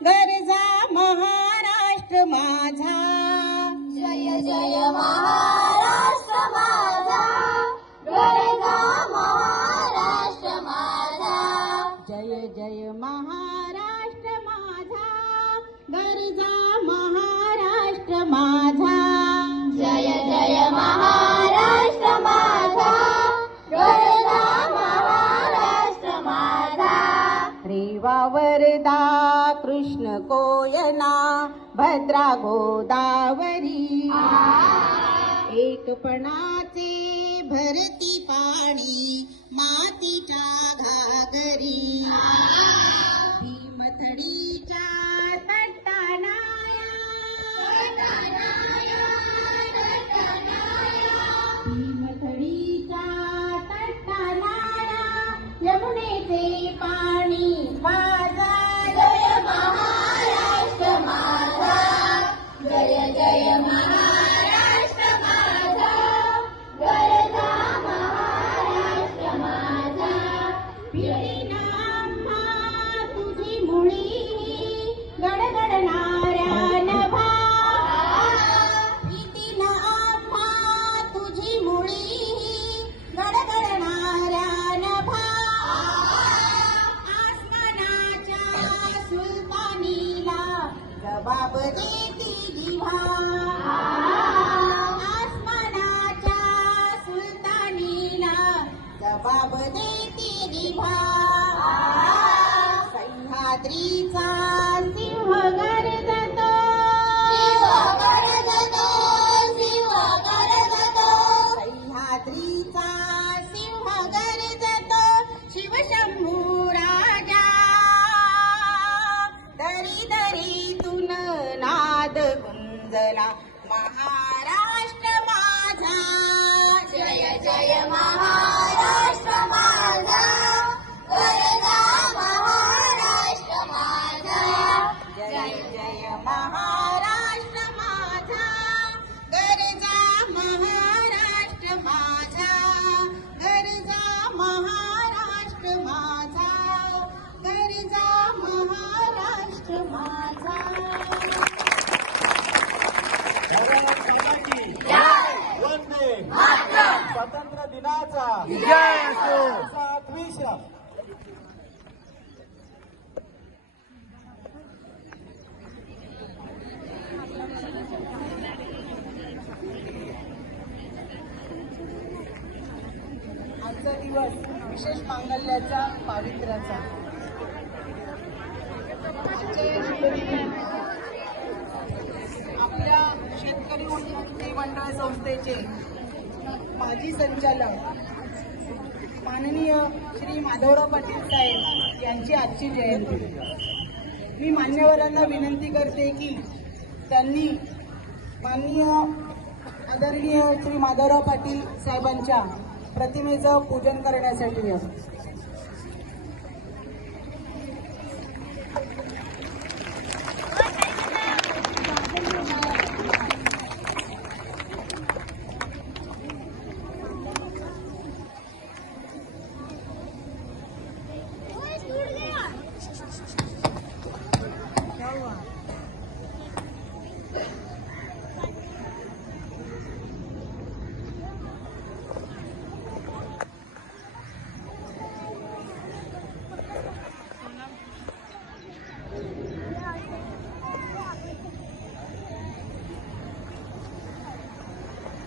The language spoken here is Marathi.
गरजा महाराष्ट्र माझा, जय जय महाराष्ट्र माझा, गरजा महाराष्ट्र माझा, जय जय महाराष्ट्र माझा, गरजा महाराष्ट्र माझा, जय जय महाराष्ट्र माझा, गरजा महाराष्ट्र माझा, रेवा वरदा कृष्ण कोयना भद्रा गोदावरी, एकपणाचे भरती पाणी मातीच्या घागरी, भीमथडीच्या भीमथडीच्या तटानाया यमुनेचे पाणी वाजा, जय महाराष्ट्र माझा, जय जय महाराष्ट्र माझा, गरजा महाराष्ट्र माझा, पिढीना तुझी मुळी गडगडणाऱ्या नभा, भीतीना तुझी मुळी गडगडणाऱ्या नभा, आसमानाच्या सुलतानीला जबाब देती जिव्हा, आसमानाच्या सुलतानीला जबाब देती जिव्हा, सह्याद्रीचा सिंह गर्जतो, शिव गरजतो, शिव गरजतो, सह्याद्रीचा सिंह गर्जतो, शिवशंभू राजा, दरी दरीतून नाद गुंजला महाराष्ट्र माझा, जय जय महाराष्ट्र माझा, गरजा महाराष्ट्र माझा, जय जय महाराष्ट्र माझा, गरजा महाराष्ट्र माझा, गरजा महाराष्ट्र माझा, गरजा महाराष्ट्र माझा. वंदे मातरम्. स्वातंत्र्य दिनाचा जय असो. 7वी श्राप. आजचा दिवस विशेष मांगल्याचा पावित्र्याचा. आजच्या या शिबिरात आपल्या शेतकरी उन्नती मंडळ संस्थेचे माजी संचालक माननीय श्री माधवराव पाटील साहेब यांची आजची जयंती. मी मान्यवरांना विनंती करते की त्यांनी माननीय आदरणीय श्री माधवराव पाटील साहेबांच्या प्रतिमेचं पूजन करण्यासाठी